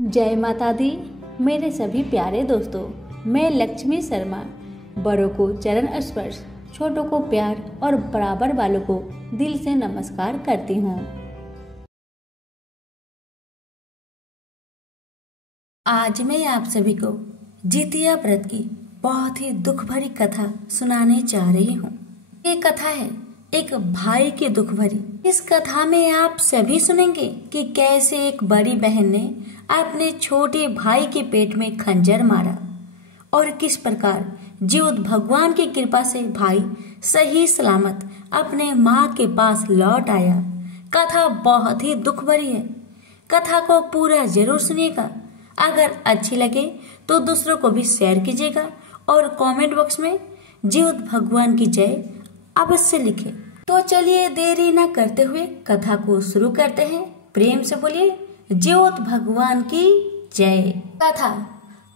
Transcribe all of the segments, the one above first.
जय माता दी। मेरे सभी प्यारे दोस्तों, मैं लक्ष्मी शर्मा बड़ों को चरण स्पर्श, छोटों को प्यार और बराबर वालों को दिल से नमस्कार करती हूँ। आज मैं आप सभी को जितिया व्रत की बहुत ही दुख भरी कथा सुनाने जा रही हूँ। ये कथा है एक भाई की दुख भरी। इस कथा में आप सभी सुनेंगे कि कैसे एक बड़ी बहन ने अपने छोटे भाई के पेट में खंजर मारा और किस प्रकार जीवत भगवान की कृपा से भाई सही सलामत अपने माँ के पास लौट आया। कथा बहुत ही दुख भरी है। कथा को पूरा जरूर सुनिएगा। अगर अच्छी लगे तो दूसरों को भी शेयर कीजिएगा और कमेंट बॉक्स में जीवत भगवान की जय अवश्य लिखें। तो चलिए देरी न करते हुए कथा को शुरू करते हैं। प्रेम से बोलिए जीवत भगवान की जय। कथा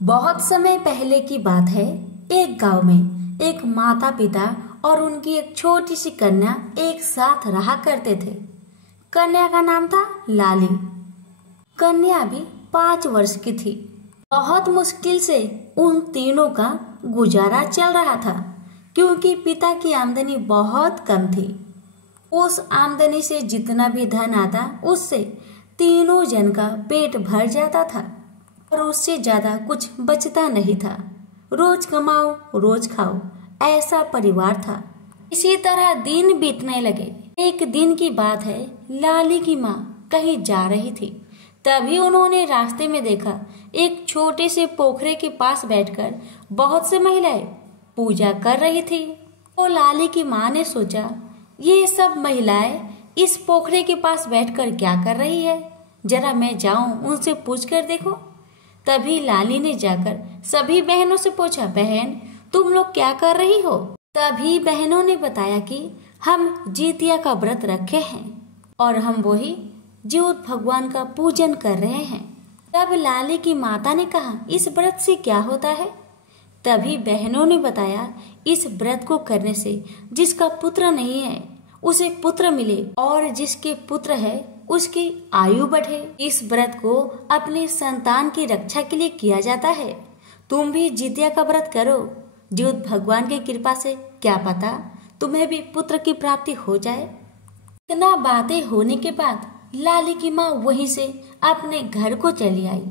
बहुत समय पहले की बात है। एक गांव में एक माता पिता और उनकी एक छोटी सी कन्या एक साथ रहा करते थे। कन्या का नाम था लाली। कन्या भी 5 वर्ष की थी। बहुत मुश्किल से उन तीनों का गुजारा चल रहा था क्योंकि पिता की आमदनी बहुत कम थी। उस आमदनी से जितना भी धन आता उससे तीनों जन का पेट भर जाता था और उससे ज्यादा कुछ बचता नहीं था। रोज कमाओ रोज खाओ, ऐसा परिवार था। इसी तरह दिन बीतने लगे। एक दिन की बात है, लाली की माँ कहीं जा रही थी। तभी उन्होंने रास्ते में देखा एक छोटे से पोखरे के पास बैठकर बहुत से महिलाएं पूजा कर रही थी। तो लाली की माँ ने सोचा, ये सब महिलाएं इस पोखरे के पास बैठकर क्या कर रही है, जरा मैं जाऊं उनसे पूछ कर देखो। तभी लाली ने जाकर सभी बहनों से पूछा, बहन तुम लोग क्या कर रही हो? तभी बहनों ने बताया कि हम जितिया का व्रत रखे हैं और हम वही जीवत भगवान का पूजन कर रहे हैं। तब लाली की माता ने कहा, इस व्रत से क्या होता है? तभी बहनों ने बताया, इस व्रत को करने से जिसका पुत्र नहीं है उसे पुत्र मिले और जिसके पुत्र है उसकी आयु बढ़े। इस व्रत को अपने संतान की रक्षा के लिए किया जाता है। तुम भी जितिया का व्रत करो। जीवत भगवान की कृपा से क्या पता तुम्हें भी पुत्र की प्राप्ति हो जाए। इतना बातें होने के बाद लाली की माँ वहीं से अपने घर को चली आई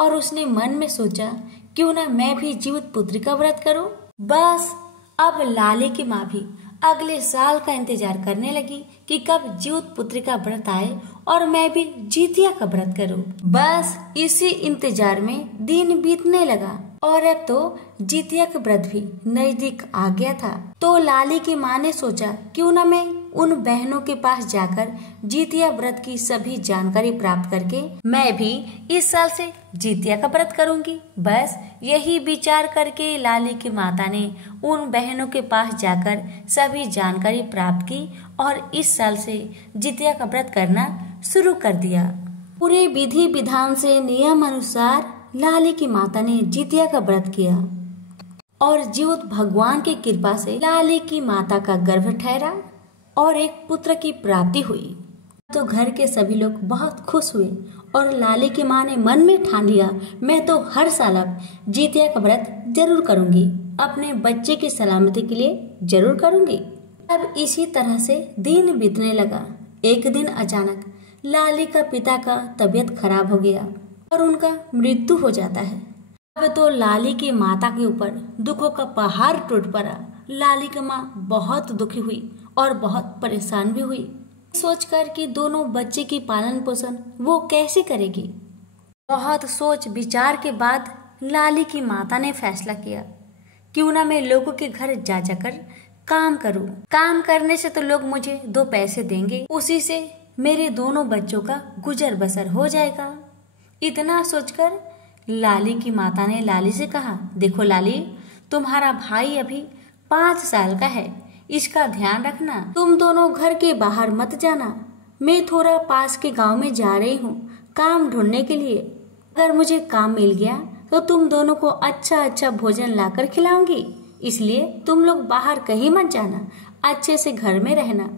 और उसने मन में सोचा, क्यों ना मैं भी जीवित पुत्री का व्रत करूं। बस अब लाली की माँ भी अगले साल का इंतजार करने लगी कि कब जीवित पुत्री का व्रत आए और मैं भी जितिया का व्रत करूं। बस इसी इंतजार में दिन बीतने लगा और अब तो जितिया का व्रत भी नजदीक आ गया था। तो लाली की माँ ने सोचा, क्यों ना मैं उन बहनों के पास जाकर जितिया व्रत की सभी जानकारी प्राप्त करके मैं भी इस साल से जितिया का व्रत करूंगी। बस यही विचार करके लाली की माता ने उन बहनों के पास जाकर सभी जानकारी प्राप्त की और इस साल से जितिया का व्रत करना शुरू कर दिया। पूरे विधि विधान से नियम अनुसार लाली की माता ने जितिया का व्रत किया और जीवत भगवान की कृपा से लाली की माता का गर्भ ठहरा और एक पुत्र की प्राप्ति हुई। तो घर के सभी लोग बहुत खुश हुए और लाली की माँ ने मन में ठान लिया, मैं तो हर साल अब जितिया का व्रत जरूर करूंगी, अपने बच्चे की सलामती के लिए जरूर करूंगी। अब इसी तरह से दिन बीतने लगा। एक दिन अचानक लाली का पिता का तबीयत खराब हो गया और उनका मृत्यु हो जाता है। अब तो लाली की माता के ऊपर दुखों का पहाड़ टूट पड़ा। लाली की माँ बहुत दुखी हुई और बहुत परेशान भी हुई, सोचकर कि दोनों बच्चे की पालन पोषण वो कैसे करेगी। बहुत सोच विचार के बाद लाली की माता ने फैसला किया, क्यों ना मैं लोगों के घर जा जाकर काम करूं। काम करने से तो लोग मुझे 2 पैसे देंगे, उसी से मेरे दोनों बच्चों का गुजर बसर हो जाएगा। इतना सोचकर लाली की माता ने लाली से कहा, देखो लाली, तुम्हारा भाई अभी 5 साल का है, इसका ध्यान रखना। तुम दोनों घर के बाहर मत जाना। मैं थोड़ा पास के गांव में जा रही हूँ काम ढूंढने के लिए। अगर मुझे काम मिल गया तो तुम दोनों को अच्छा अच्छा भोजन लाकर खिलाऊंगी, इसलिए तुम लोग बाहर कहीं मत जाना, अच्छे से घर में रहना।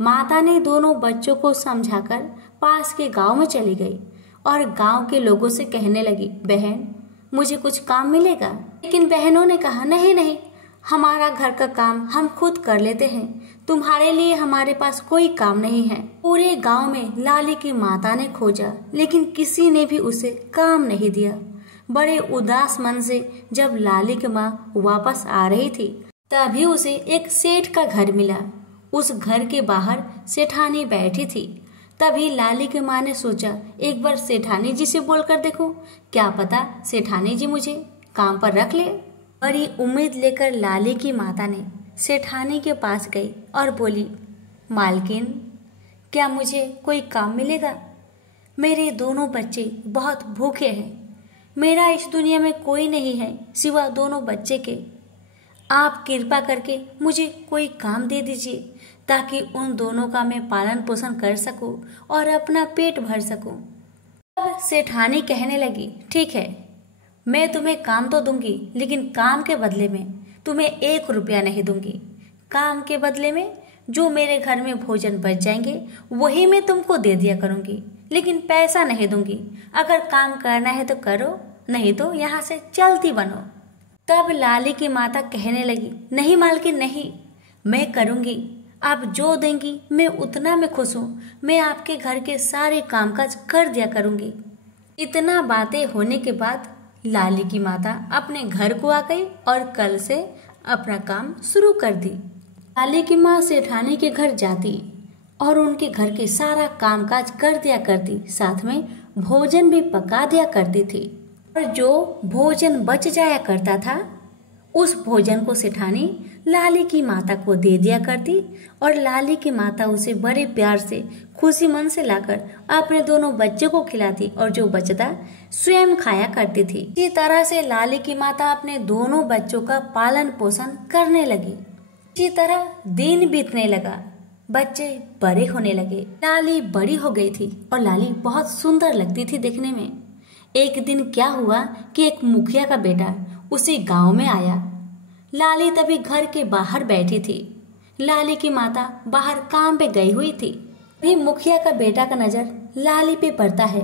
माता ने दोनों बच्चों को समझाकर पास के गांव में चली गई और गांव के लोगों से कहने लगी, बहन मुझे कुछ काम मिलेगा। लेकिन बहनों ने कहा, नहीं नहीं, हमारा घर का काम हम खुद कर लेते हैं, तुम्हारे लिए हमारे पास कोई काम नहीं है। पूरे गांव में लाली की माता ने खोजा, लेकिन किसी ने भी उसे काम नहीं दिया। बड़े उदास मन से जब लाली की माँ वापस आ रही थी, तभी उसे एक सेठ का घर मिला। उस घर के बाहर सेठानी बैठी थी। तभी लाली की माँ ने सोचा, एक बार सेठानी जी से बोलकर देखो, क्या पता सेठानी जी मुझे काम पर रख ले। बड़ी उम्मीद लेकर लाली की माता ने सेठानी के पास गई और बोली, मालकिन क्या मुझे कोई काम मिलेगा? मेरे दोनों बच्चे बहुत भूखे हैं, मेरा इस दुनिया में कोई नहीं है सिवा दोनों बच्चे के। आप कृपा करके मुझे कोई काम दे दीजिए ताकि उन दोनों का मैं पालन पोषण कर सकूं और अपना पेट भर सकूं। अब सेठानी कहने लगी, ठीक है, मैं तुम्हें काम तो दूंगी, लेकिन काम के बदले में तुम्हें 1 रुपया नहीं दूंगी। काम के बदले में जो मेरे घर में भोजन बच जाएंगे वही मैं तुमको दे दिया करूंगी, लेकिन पैसा नहीं दूंगी। अगर काम करना है तो करो, नहीं तो यहाँ से चलती बनो। तब लाली की माता कहने लगी, नहीं मालकिन नहीं, मैं करूंगी, आप जो देंगी मैं उतना में खुश हूँ। मैं आपके घर के सारे कामकाज कर दिया करूंगी। इतना बातें होने के बाद लाली की माता अपने घर को आ गई और कल से अपना काम शुरू कर दी। लाली की माँ सेठानी के घर जाती और उनके घर के सारा कामकाज कर दिया करती, साथ में भोजन भी पका दिया करती थी। और जो भोजन बच जाया करता था उस भोजन को सेठानी लाली की माता को दे दिया करती और लाली की माता उसे बड़े प्यार से खुशी मन से लाकर अपने दोनों बच्चों को खिलाती और जो बचता स्वयं खाया करती थी। इसी तरह से लाली की माता अपने दोनों बच्चों का पालन पोषण करने लगी। इसी तरह दिन बीतने लगा, बच्चे बड़े होने लगे। लाली बड़ी हो गई थी और लाली बहुत सुंदर लगती थी देखने में। एक दिन क्या हुआ कि एक मुखिया का बेटा उसी गांव में आया। लाली तभी घर के बाहर बैठी थी। लाली की माता बाहर काम पे गई हुई थी। तभी मुखिया का बेटा का नजर लाली पे पड़ता है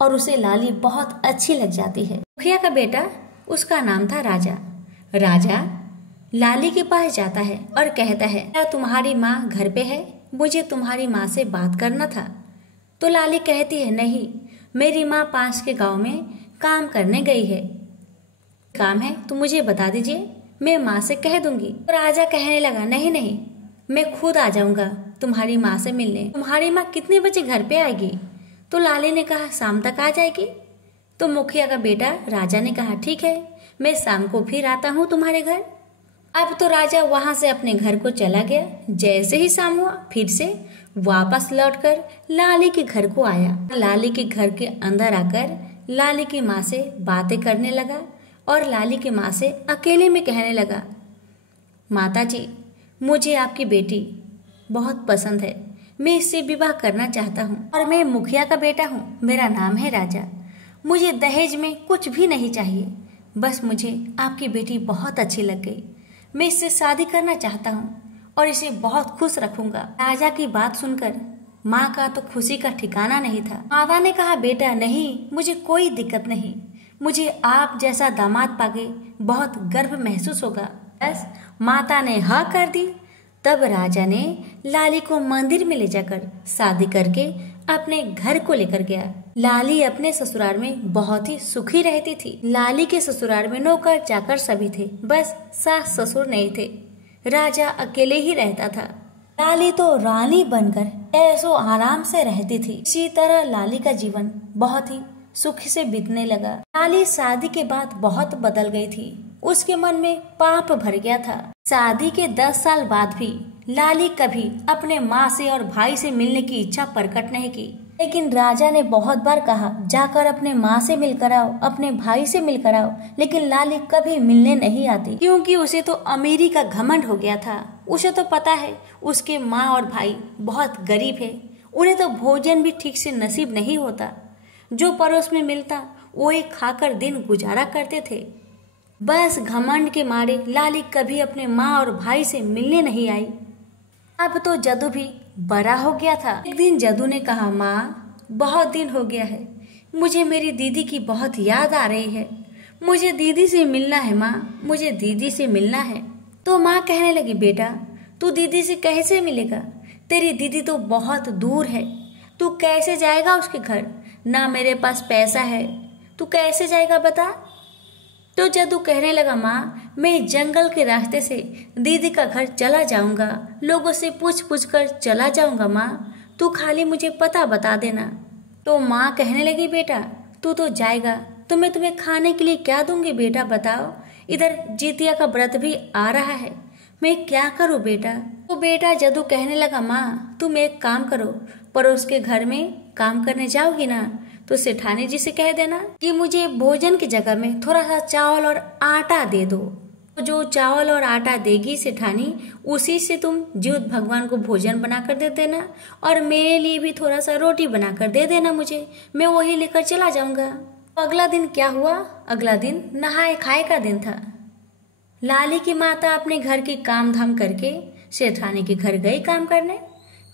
और उसे लाली बहुत अच्छी लग जाती है। मुखिया का बेटा, उसका नाम था राजा। राजा लाली के पास जाता है और कहता है, क्या तुम्हारी माँ घर पे है? मुझे तुम्हारी माँ से बात करना था। तो लाली कहती है, नहीं, मेरी माँ पास के गांव में काम करने गई है। काम है तो मुझे बता दीजिए, मैं माँ से कह दूंगी। तो राजा कहने लगा, नहीं नहीं, मैं खुद आ जाऊंगा तुम्हारी माँ से मिलने। तुम्हारी माँ कितने बजे घर पे आएगी? तो लाली ने कहा, शाम तक आ जाएगी। तो मुखिया का बेटा राजा ने कहा, ठीक है, मैं शाम को फिर आता हूँ तुम्हारे घर। अब तो राजा वहां से अपने घर को चला गया। जैसे ही शाम हुआ फिर से वापस लौटकर लाली के घर को आया। लाली के घर के अंदर आकर लाली की माँ से बातें करने लगा और लाली की माँ से अकेले में कहने लगा, माता जी, मुझे आपकी बेटी बहुत पसंद है, मैं इससे विवाह करना चाहता हूँ और मैं मुखिया का बेटा हूँ, मेरा नाम है राजा। मुझे दहेज में कुछ भी नहीं चाहिए, बस मुझे आपकी बेटी बहुत अच्छी लग गई, मैं इससे शादी करना चाहता हूँ और इसे बहुत खुश रखूंगा। राजा की बात सुनकर माँ का तो खुशी का ठिकाना नहीं था। माता ने कहा, बेटा नहीं, मुझे कोई दिक्कत नहीं, मुझे आप जैसा दामाद पाके बहुत गर्व महसूस होगा। बस माता ने हाँ कर दी। तब राजा ने लाली को मंदिर में ले जाकर शादी करके अपने घर को लेकर गया। लाली अपने ससुराल में बहुत ही सुखी रहती थी। लाली के ससुराल में नौकर चाकर सभी थे, बस सास ससुर नहीं थे। राजा अकेले ही रहता था। लाली तो रानी बनकर ऐसो आराम से रहती थी। इसी तरह लाली का जीवन बहुत ही सुख से बीतने लगा। लाली शादी के बाद बहुत बदल गई थी। उसके मन में पाप भर गया था। शादी के 10 साल बाद भी लाली कभी अपने माँ से और भाई से मिलने की इच्छा प्रकट नहीं की। लेकिन राजा ने बहुत बार कहा, जाकर अपने माँ से मिलकर आओ, अपने भाई से मिलकर आओ, लेकिन लाली कभी मिलने नहीं आती, क्योंकि उसे तो अमीरी का घमंड हो गया था। उसे तो पता है उसके माँ और भाई बहुत गरीब है, उन्हें तो भोजन भी ठीक से नसीब नहीं होता। जो पड़ोस में मिलता वही खाकर दिन गुजारा करते थे। बस घमंड के मारे लाली कभी अपने माँ और भाई से मिलने नहीं आई। अब तो जदू भी बड़ा हो गया था। एक दिन जदू ने कहा, माँ, बहुत दिन हो गया है, मुझे मेरी दीदी की बहुत याद आ रही है। मुझे दीदी से मिलना है माँ, मुझे दीदी से मिलना है। तो माँ कहने लगी, बेटा तू दीदी से कैसे मिलेगा? तेरी दीदी तो बहुत दूर है, तू कैसे जाएगा उसके घर? ना मेरे पास पैसा है, तू कैसे जाएगा बता? तो जदू कहने लगा, माँ मैं जंगल के रास्ते से दीदी का घर चला जाऊंगा, लोगों से पूछ पूछ कर चला जाऊंगा माँ, तू खाली मुझे पता बता देना। तो माँ कहने लगी, बेटा तू तो जाएगा तो मैं तुम्हें खाने के लिए क्या दूंगी बेटा बताओ? इधर जितिया का व्रत भी आ रहा है, मैं क्या करूँ बेटा? तो बेटा जदू कहने लगा, माँ तुम एक काम करो, पड़ोस के घर में काम करने जाओगी ना तो सेठानी जी से कह देना कि मुझे भोजन की जगह में थोड़ा सा चावल और आटा दे दो। जो चावल और आटा देगी सेठानी, उसी से तुम ज्योत भगवान को भोजन बनाकर दे देना और मेरे लिए भी थोड़ा सा रोटी बनाकर दे देना मुझे, मैं वही लेकर चला जाऊंगा। अगला दिन क्या हुआ? अगला दिन नहाए खाए का दिन था। लाली की माता अपने घर की काम धाम करके सेठानी के घर गई काम करने।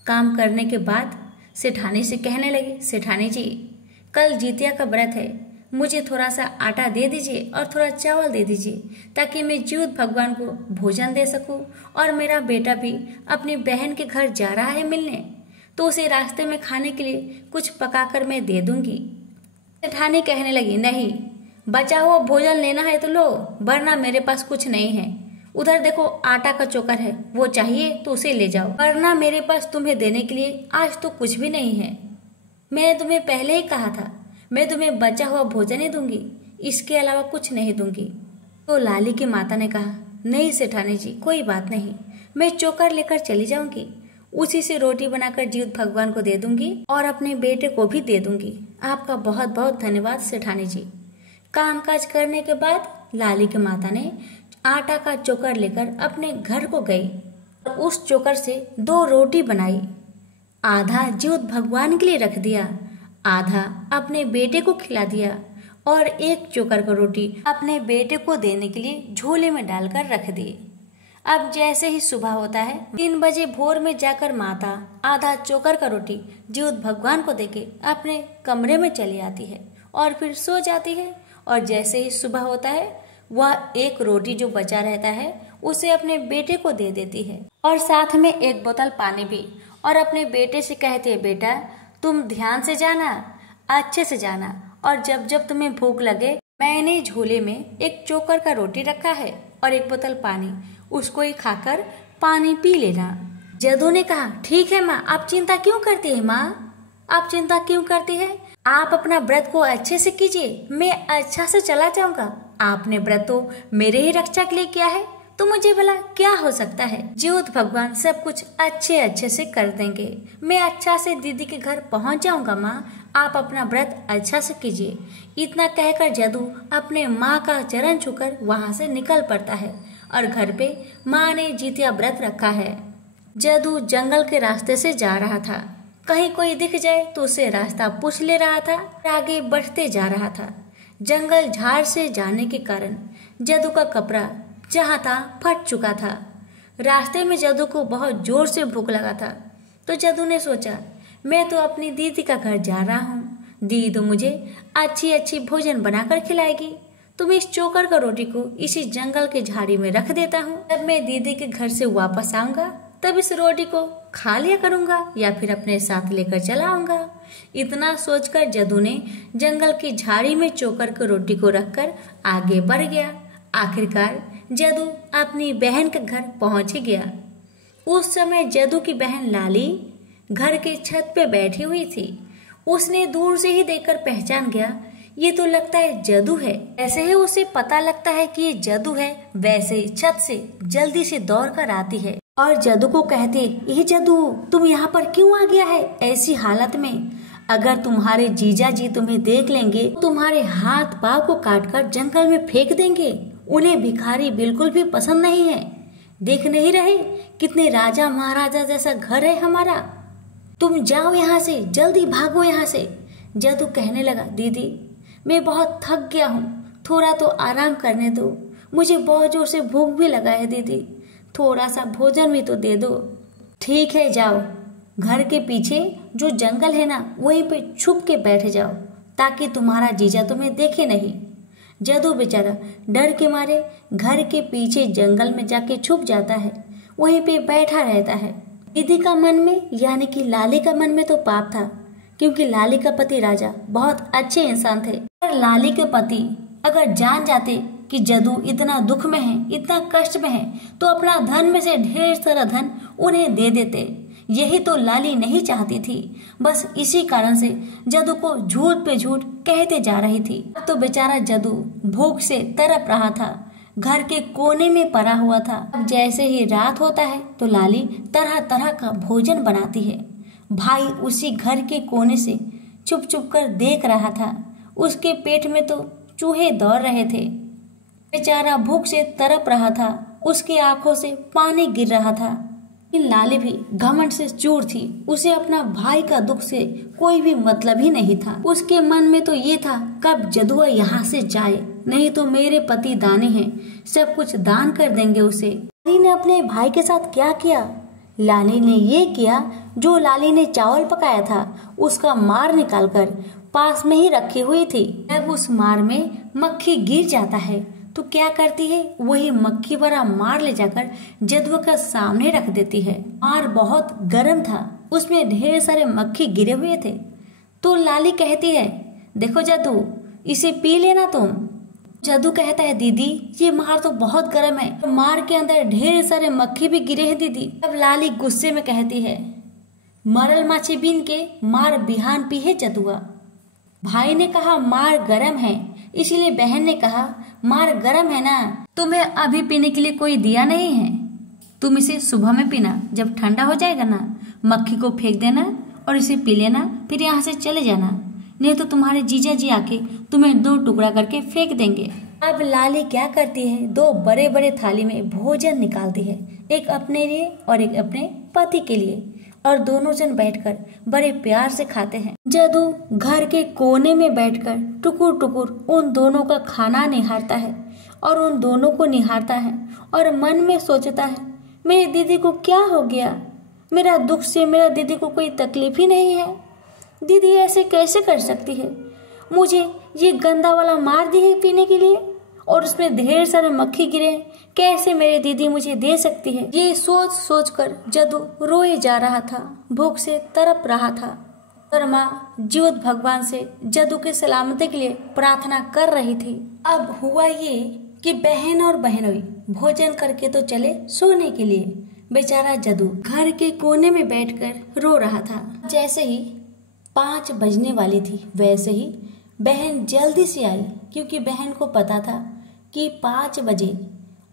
काम करने के बाद सेठानी से कहने लगी, सेठानी जी कल जितिया का व्रत है, मुझे थोड़ा सा आटा दे दीजिए और थोड़ा चावल दे दीजिए ताकि मैं ज्योत भगवान को भोजन दे सकूं, और मेरा बेटा भी अपनी बहन के घर जा रहा है मिलने, तो उसे रास्ते में खाने के लिए कुछ पकाकर मैं दे दूंगी। सेठानी कहने लगी, नहीं, बचा हुआ भोजन लेना है तो लो, वरना मेरे पास कुछ नहीं है। उधर देखो आटा का चोकर है, वो चाहिए तो उसे ले जाओ, वरना मेरे पास तुम्हें देने के लिए आज तो कुछ भी नहीं है। मैंने तुम्हें पहले ही कहा था, मैं तुम्हें बचा हुआ भोजन ही दूंगी, इसके अलावा कुछ नहीं दूंगी। तो लाली की माता ने कहा, नहीं सेठानी जी कोई बात नहीं, मैं चोकर लेकर चली जाऊंगी, उसी से रोटी बनाकर ज्योत भगवान को दे दूंगी और अपने बेटे को भी दे दूंगी। आपका बहुत बहुत धन्यवाद सेठानी जी। कामकाज करने के बाद लाली की माता ने आटा का चोकर लेकर अपने घर को गई और उस चोकर से 2 रोटी बनाई। आधा ज्योत भगवान के लिए रख दिया, आधा अपने बेटे को खिला दिया और एक चोकर का रोटी अपने बेटे को देने के लिए झोले में डालकर रख दी। अब जैसे ही सुबह होता है, 3 बजे भोर में जाकर माता आधा चोकर का रोटी ज्योत भगवान को देके अपने कमरे में चली आती है और फिर सो जाती है। और जैसे ही सुबह होता है, वह एक रोटी जो बचा रहता है उसे अपने बेटे को दे देती है और साथ में 1 बोतल पानी भी, और अपने बेटे से कहती है, बेटा तुम ध्यान से जाना, अच्छे से जाना, और जब जब तुम्हें भूख लगे मैंने झोले में एक चोकर का रोटी रखा है और 1 बोतल पानी, उसको ही खाकर पानी पी लेना। जदू ने कहा, ठीक है माँ, आप चिंता क्यों करती है माँ, आप चिंता क्यों करती है? आप अपना व्रत को अच्छे से कीजिए, मैं अच्छा से चला जाऊंगा। आपने व्रत तो मेरे ही रक्षा के लिए किया है, तो मुझे भला क्या हो सकता है? ज्योत भगवान सब कुछ अच्छे से कर देंगे, मैं अच्छा से दीदी के घर पहुंच जाऊंगा माँ, आप अपना व्रत अच्छा से कीजिए। इतना कहकर जदू अपने माँ का चरण छूकर वहाँ से निकल पड़ता है और घर पे माँ ने जितिया व्रत रखा है। जदू जंगल के रास्ते से जा रहा था, कहीं कोई दिख जाए तो उसे रास्ता पूछ ले रहा था, आगे बढ़ते जा रहा था। जंगल झाड़ से जाने के कारण जदू का कपड़ा जहाँ था फट चुका था। रास्ते में जदू को बहुत जोर से भूख लगा था, तो जदू ने सोचा, मैं तो अपनी दीदी का घर जा रहा हूँ, दीदी तो मुझे अच्छी भोजन बनाकर खिलाएगी, तो मैं इस चोकर का रोटी को इसी जंगल के झाड़ी में रख देता हूँ। जब मैं दीदी के घर से वापस आऊंगा तब इस रोटी को खा लिया करूंगा या फिर अपने साथ लेकर चला आऊंगा। इतना सोचकर जदू ने जंगल की झाड़ी में चोकर की रोटी को रखकर आगे बढ़ गया। आखिरकार जदू अपनी बहन के घर पहुंच ही गया। उस समय जदू की बहन लाली घर के छत पे बैठी हुई थी। उसने दूर से ही देखकर पहचान गया, ये तो लगता है जदू है। ऐसे ही उसे पता लगता है कि ये जदू है, वैसे ही छत से जल्दी से दौड़ कर आती है और जदू को कहती है, ये जदू तुम यहाँ पर क्यों आ गया है ऐसी हालत में? अगर तुम्हारे जीजा जी तुम्हें देख लेंगे तो तुम्हारे हाथ पाँव को काटकर जंगल में फेंक देंगे। उन्हें भिखारी बिल्कुल भी पसंद नहीं है। देख नहीं रहे कितने राजा महाराजा जैसा घर है हमारा? तुम जाओ यहाँ से, जल्दी भागो यहाँ से। जदू कहने लगा, दीदी मैं बहुत थक गया हूँ, थोड़ा तो आराम करने दो, मुझे बहुत जोर से भूख भी लगा है दीदी, थोड़ा सा भोजन भी तो दे दो। ठीक है जाओ, घर के पीछे जो जंगल है ना वहीं पे छुप के बैठ जाओ, ताकि तुम्हारा जीजा तुम्हें देखे नहीं। जदू बेचारा डर के मारे घर के पीछे जंगल में जाके छुप जाता है, वहीं पे बैठा रहता है। दीदी का मन में यानी कि लाली का मन में तो पाप था, क्योंकि लाली का पति राजा बहुत अच्छे इंसान थे। और लाली के पति अगर जान जाते कि जदू इतना दुख में है, इतना कष्ट में है, तो अपना धन में से ढेर सारा धन उन्हें दे देते। यही तो लाली नहीं चाहती थी। बस इसी कारण से जदू को झूठ पे झूठ कहते जा रही थी। अब तो बेचारा जदू भूख से तड़प रहा था, घर के कोने में पड़ा हुआ था। अब जैसे ही रात होता है तो लाली तरह तरह का भोजन बनाती है। भाई उसी घर के कोने से छुप छुप कर देख रहा था। उसके पेट में तो चूहे दौड़ रहे थे। बेचारा भूख से तड़प रहा था, उसकी आंखों से पानी गिर रहा था। लाली भी घमंड से चूर थी। उसे अपना भाई का दुख से कोई भी मतलब ही नहीं था। उसके मन में तो ये था कब जदू यहाँ से जाए, नहीं तो मेरे पति दानी हैं, सब कुछ दान कर देंगे उसे। लाली ने अपने भाई के साथ क्या किया? लाली ने ये किया, जो लाली ने चावल पकाया था उसका मार निकालकर पास में ही रखी हुई थी। जब उस मार में मक्खी गिर जाता है तो क्या करती है, वही मक्खी भरा मार ले जाकर जदू के सामने रख देती है। मार बहुत गर्म था, उसमें ढेर सारे मक्खी गिरे हुए थे। तो लाली कहती है, देखो जदू, इसे पी लेना तुम। जदू कहता है, दीदी ये मार तो बहुत गर्म है, मार के अंदर ढेर सारे मक्खी भी गिरे हैं दीदी। तब लाली गुस्से में कहती है, मरल माछी बीन के मार बिहान पी है जदुआ। भाई ने कहा मार गर्म है, इसलिए बहन ने कहा मार गर्म है ना, तुम्हें अभी पीने के लिए कोई दिया नहीं है, तुम इसे सुबह में पीना, जब ठंडा हो जाएगा ना मक्खी को फेंक देना और इसे पी लेना, फिर यहाँ से चले जाना, नहीं तो तुम्हारे जीजा जी आके तुम्हें 2 टुकड़ा करके फेंक देंगे। अब लाली क्या करती है, 2 बड़े बड़े थाली में भोजन निकालती है, एक अपने लिए और एक अपने पति के लिए, और दोनों जन बैठकर बड़े प्यार से खाते हैं। जदू घर के कोने में बैठकर टुकुर टुकुर उन दोनों का खाना निहारता है और उन दोनों को निहारता है और मन में सोचता है, मेरी दीदी को क्या हो गया, मेरा दुख से मेरा दीदी को कोई तकलीफ ही नहीं है, दीदी ऐसे कैसे कर सकती है, मुझे ये गंदा वाला मार दी है पीने के लिए और उसमें ढेर सारे मक्खी गिरे, कैसे मेरी दीदी मुझे दे सकती है। ये सोच सोच कर जदू रोए जा रहा था, भूख से तड़प रहा था। और माँ जीवत भगवान से जदू के सलामती के लिए प्रार्थना कर रही थी। अब हुआ ये कि बहन और बहनोई भोजन करके तो चले सोने के लिए। बेचारा जदू घर के कोने में बैठकर रो रहा था। जैसे ही 5 बजने वाली थी, वैसे ही बहन जल्दी से आई, क्योंकि बहन को पता था कि 5 बजे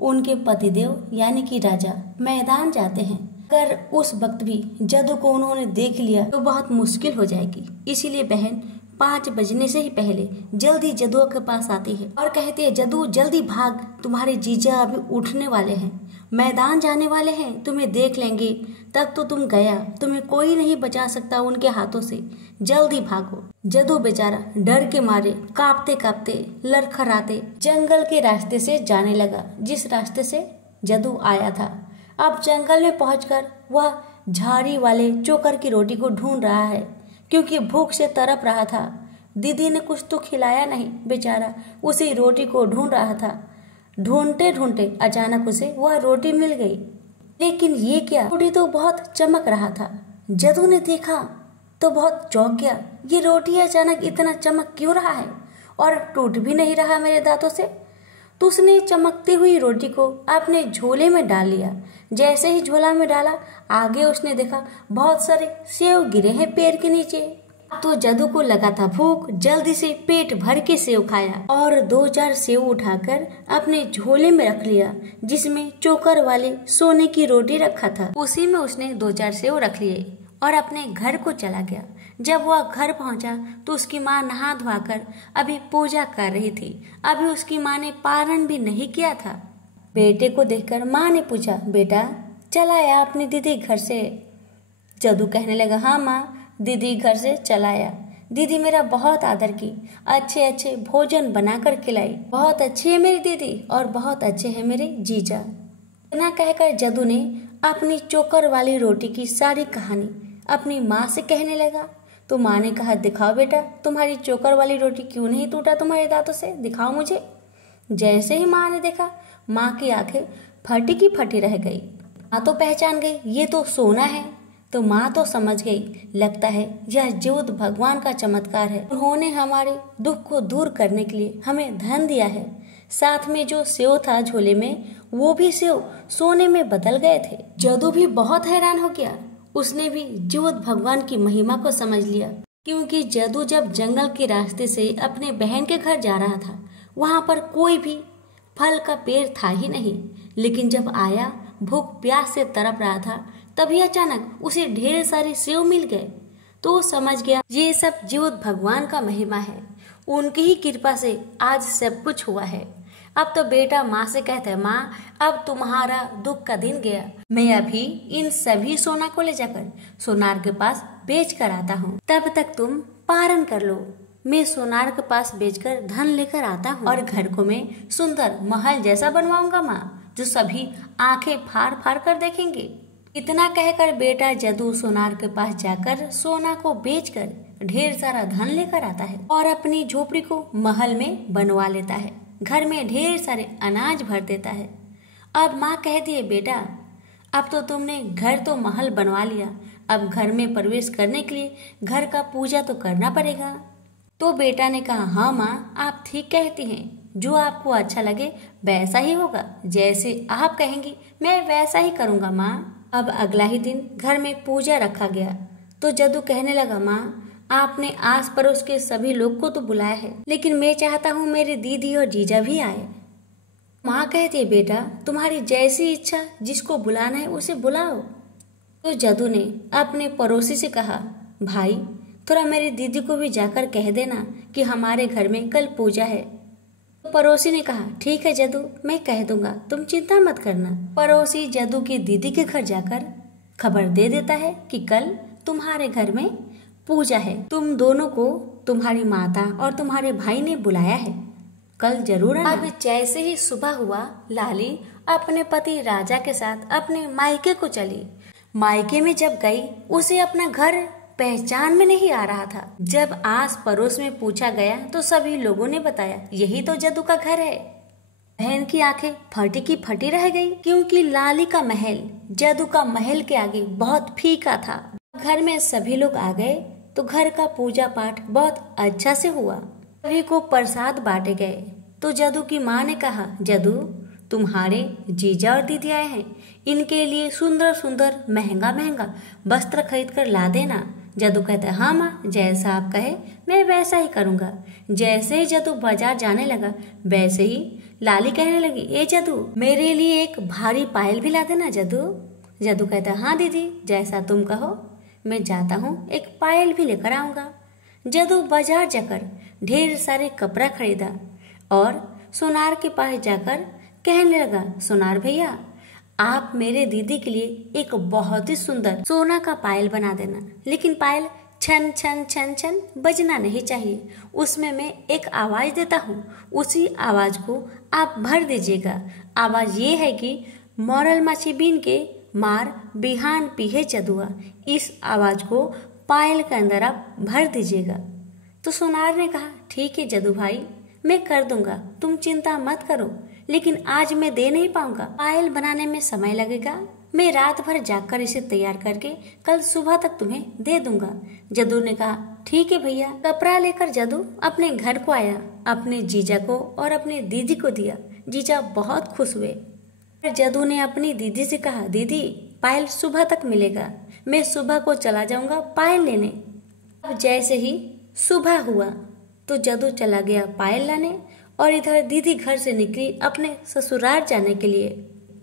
उनके पतिदेव यानी कि राजा मैदान जाते हैं। अगर उस वक्त भी जदू को उन्होंने देख लिया तो बहुत मुश्किल हो जाएगी। इसीलिए बहन 5 बजने से ही पहले जल्दी जदू के पास आती है और कहती है, जदू जल्दी भाग, तुम्हारे जीजा अभी उठने वाले हैं, मैदान जाने वाले हैं, तुम्हें देख लेंगे, तब तो तुम गया, तुम्हें कोई नहीं बचा सकता उनके हाथों से, जल्दी भागो। जदू बेचारा डर के मारे कांपते कांपते लड़खड़ाते जंगल के रास्ते से जाने लगा, जिस रास्ते से जदू आया था। अब जंगल में पहुंचकर वह झाड़ी वाले चोकर की रोटी को ढूंढ रहा है, क्योंकि भूख से तड़प रहा था। दीदी ने कुछ तो खिलाया नहीं, बेचारा उसी रोटी को ढूंढ रहा था। ढूंढते ढूंढते अचानक उसे वह रोटी मिल गई। लेकिन ये क्या, रोटी तो बहुत चमक रहा था। जदू ने देखा तो बहुत चौंक गया, ये रोटी अचानक इतना चमक क्यों रहा है और टूट भी नहीं रहा मेरे दांतों से। तो उसने चमकती हुई रोटी को अपने झोले में डाल लिया। जैसे ही झोला में डाला, आगे उसने देखा बहुत सारे सेव गिरे हैं पेड़ के नीचे। तो जदू को लगा था भूख, जल्दी से पेट भर के सेव खाया और 2-4 सेव उठाकर अपने झोले में रख लिया, जिसमें चोकर वाले सोने की रोटी रखा था। उसी में उसने 2-4 सेव रख लिए और अपने घर को चला गया। जब वह घर पहुंचा तो उसकी माँ नहा धोकर अभी पूजा कर रही थी। अभी उसकी माँ ने पारण भी नहीं किया था। बेटे को देखकर माँ ने पूछा, बेटा चला आया अपनी दीदी घर से? जदू कहने लगा, हाँ माँ, दीदी घर से चला आया। दीदी मेरा बहुत आदर की, अच्छे अच्छे भोजन बनाकर खिलाई, बहुत अच्छी है मेरी दीदी और बहुत अच्छे है मेरे जीजा। इतना कहकर जदू ने अपनी चोकर वाली रोटी की सारी कहानी अपनी माँ से कहने लगा। तो माँ ने कहा, दिखाओ बेटा, तुम्हारी चोकर वाली रोटी क्यों नहीं टूटा तुम्हारे दांतों से, दिखाओ मुझे। जैसे ही माँ ने देखा, माँ की आंखें फटी की फटी रह गई। माँ तो पहचान गई, ये तो सोना है। तो माँ तो समझ गई, लगता है यह जीवित भगवान का चमत्कार है। उन्होंने हमारे दुख को दूर करने के लिए हमें धन दिया है। साथ में जो सेव था झोले में, वो भी सेव सोने में बदल गए थे। जदू भी बहुत हैरान हो गया। उसने भी जीवित भगवान की महिमा को समझ लिया, क्योंकि जदू जब जंगल के रास्ते से अपने बहन के घर जा रहा था, वहाँ पर कोई भी फल का पेड़ था ही नहीं। लेकिन जब आया, भूख प्यास से तड़प रहा था, तभी अचानक उसे ढेर सारे सेव मिल गए। तो वो समझ गया ये सब जीवित भगवान का महिमा है, उनकी ही कृपा से आज सब कुछ हुआ है। अब तो बेटा माँ से कहता है, माँ अब तुम्हारा दुख का दिन गया, मैं अभी इन सभी सोना को ले जाकर सोनार के पास बेच कर आता हूँ, तब तक तुम पारण कर लो। मैं सोनार के पास बेचकर धन लेकर आता हूँ और घर को मैं सुंदर महल जैसा बनवाऊंगा माँ, जो सभी आंखें फाड़ फाड़ कर देखेंगे। इतना कहकर बेटा जदू सोनार के पास जाकर सोना को बेचकर ढेर सारा धन लेकर आता है और अपनी झोपड़ी को महल में बनवा लेता है। घर में ढेर सारे अनाज भर देता है। अब माँ कहती है, बेटा अब तो तुमने घर तो महल बनवा लिया, अब घर में प्रवेश करने के लिए घर का पूजा तो करना पड़ेगा। तो बेटा ने कहा, हाँ माँ आप ठीक कहती हैं, जो आपको अच्छा लगे वैसा ही होगा, जैसे आप कहेंगी मैं वैसा ही करूँगा माँ। अब अगला ही दिन घर में पूजा रखा गया। तो जदू कहने लगा, माँ आपने आस पड़ोस के सभी लोग को तो बुलाया है, लेकिन मैं चाहता हूँ मेरी दीदी और जीजा भी आए। माँ कहती है, बेटा तुम्हारी जैसी इच्छा, जिसको बुलाना है उसे बुलाओ। तो जदू ने अपने पड़ोसी से कहा, भाई थोड़ा मेरी दीदी को भी जाकर कह देना कि हमारे घर में कल पूजा है। तो पड़ोसी ने कहा, ठीक है जदू, मैं कह दूंगा, तुम चिंता मत करना। पड़ोसी जदू की दीदी के घर जाकर खबर दे देता है कि कल तुम्हारे घर में पूजा है, तुम दोनों को तुम्हारी माता और तुम्हारे भाई ने बुलाया है, कल जरूर आना। अब जैसे ही सुबह हुआ, लाली अपने पति राजा के साथ अपने मायके को चली। मायके में जब गई, उसे अपना घर पहचान में नहीं आ रहा था। जब आस पड़ोस में पूछा गया तो सभी लोगों ने बताया, यही तो जदू का घर है। बहन की आंखें फटी की फटी रह गई, क्योंकि लाली का महल जदू का महल के आगे बहुत फीका था। घर में सभी लोग आ गए तो घर का पूजा पाठ बहुत अच्छा से हुआ। सभी को प्रसाद बांटे गए। तो जदू की माँ ने कहा, जदू तुम्हारे जीजा और दीदी आए हैं, इनके लिए सुंदर सुंदर महंगा महंगा वस्त्र खरीद कर ला देना। जदू कहता है, हाँ माँ जैसा आप कहे मैं वैसा ही करूँगा। जैसे ही जदू बाजार जाने लगा, वैसे ही लाली कहने लगी, ए जदू मेरे लिए एक भारी पायल भी ला देना जदू। जदू कहता है, हाँ दीदी जैसा तुम कहो, मैं जाता हूँ एक पायल भी लेकर आऊँगा। जदू बाजार जाकर ढेर सारे कपड़ा खरीदा और सोनार के पास जाकर कहने लगा, सोनार भैया आप मेरे दीदी के लिए एक बहुत ही सुंदर सोना का पायल बना देना, लेकिन पायल छन छन छन छन बजना नहीं चाहिए, उसमें मैं एक आवाज देता हूँ, उसी आवाज को आप भर दीजिएगा। आवाज ये है कि मरल मछली बीन के मार बिहान पीहे जदुआ। इस आवाज को पायल के अंदर आप भर दीजिएगा। तो सोनार ने कहा, ठीक है जदू भाई, मैं कर दूंगा, तुम चिंता मत करो, लेकिन आज मैं दे नहीं पाऊंगा, पायल बनाने में समय लगेगा। मैं रात भर जाकर इसे तैयार करके कल सुबह तक तुम्हें दे दूंगा। जदू ने कहा, ठीक है भैया। कपड़ा लेकर जदू अपने घर को आया, अपने जीजा को और अपने दीदी को दिया। जीजा बहुत खुश हुए। जदू ने अपनी दीदी से कहा, दीदी पायल सुबह तक मिलेगा, मैं सुबह को चला जाऊंगा पायल लेने। अब जैसे ही सुबह हुआ तो जदू चला गया पायल लाने और इधर दीदी घर से निकली अपने ससुराल जाने के लिए।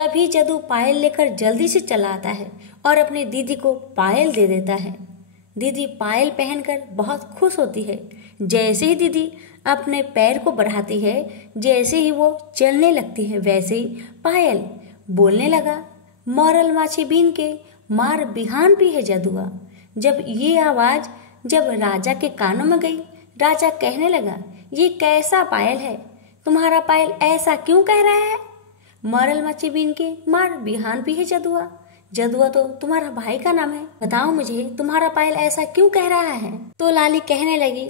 तभी जदू पायल लेकर जल्दी से चला आता है और अपनी दीदी को पायल दे देता है। दीदी पायल पहनकर बहुत खुश होती है। जैसे ही दीदी अपने पैर को बढ़ाती है, जैसे ही वो चलने लगती है, वैसे ही पायल बोलने लगा, मरल माछी बीन के मार बिहान पी है जदुआ। जब ये आवाज जब राजा के कानों में गई, राजा कहने लगा, ये कैसा पायल है, तुम्हारा पायल ऐसा क्यों कह रहा है, मरल मछली बीन के मार बिहान पी है जदुआ। जदुआ तो तुम्हारा भाई का नाम है, बताओ मुझे तुम्हारा पायल ऐसा क्यों कह रहा है। तो लाली कहने लगी,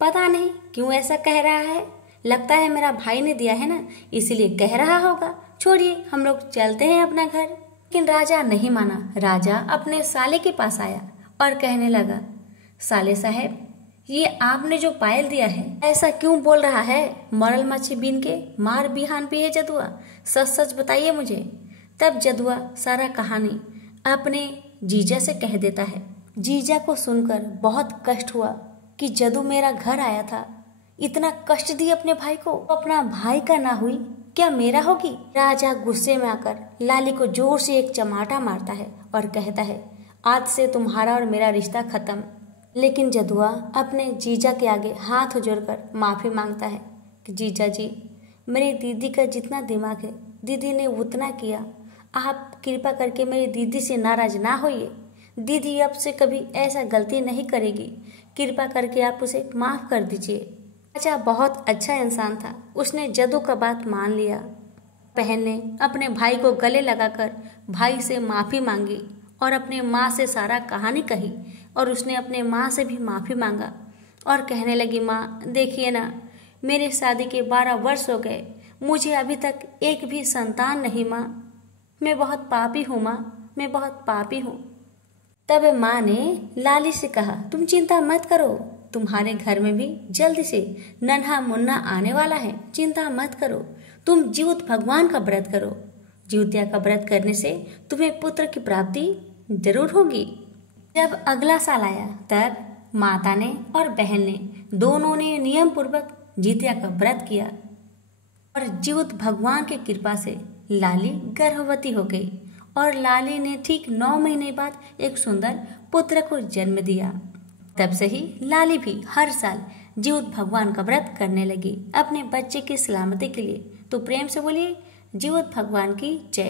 पता नहीं क्यों ऐसा कह रहा है, लगता है मेरा भाई ने दिया है ना, इसीलिए कह रहा होगा। छोड़िए, हम लोग चलते हैं अपना घर। लेकिन राजा नहीं माना। राजा अपने साले के पास आया और कहने लगा, साले साहब, ये आपने जो पायल दिया है ऐसा क्यों बोल रहा है, मरल मच्छी बीन के मार बिहान पी है जदुआ, सच सच बताइए मुझे। तब जदुआ सारा कहानी अपने जीजा से कह देता है। जीजा को सुनकर बहुत कष्ट हुआ कि जदू मेरा घर आया था, इतना कष्ट दिया अपने भाई को, अपना भाई का ना हुई क्या मेरा होगी। राजा गुस्से में आकर लाली को जोर से एक चमाटा मारता है और कहता है, आज से तुम्हारा और मेरा रिश्ता खत्म। लेकिन जदुआ अपने जीजा के आगे हाथ जोड़कर माफी मांगता है कि जीजा जी, मेरी दीदी का जितना दिमाग है दीदी ने उतना किया, आप कृपा करके मेरी दीदी से नाराज ना होइए। दीदी अब से कभी ऐसा गलती नहीं करेगी, कृपा करके आप उसे माफ कर दीजिए। राजा बहुत अच्छा इंसान था, उसने जदू का बात मान लिया। बहन ने अपने भाई को गले लगाकर भाई से माफी मांगी और अपने माँ से सारा कहानी कही और उसने अपने माँ से भी माफी मांगा और कहने लगी, माँ देखिए ना, मेरे शादी के 12 वर्ष हो गए, मुझे अभी तक एक भी संतान नहीं माँ, मैं बहुत पापी हूँ माँ, मैं बहुत पापी हूँ। तब माँ ने लाली से कहा, तुम चिंता मत करो, तुम्हारे घर में भी जल्दी से नन्हा मुन्ना आने वाला है, चिंता मत करो। तुम जीवत भगवान का व्रत करो, जीवतिया का व्रत करने से तुम्हें पुत्र की प्राप्ति जरूर होगी। जब अगला साल आया तब माता ने और बहन ने दोनों ने नियम पूर्वक जीतिया का व्रत किया और जीवत भगवान की कृपा से लाली गर्भवती हो गई और लाली ने ठीक 9 महीने बाद एक सुंदर पुत्र को जन्म दिया। तब से ही लाली भी हर साल जीवत भगवान का व्रत करने लगी अपने बच्चे की सलामती के लिए। तो प्रेम से बोलिए, जीवत भगवान की जय।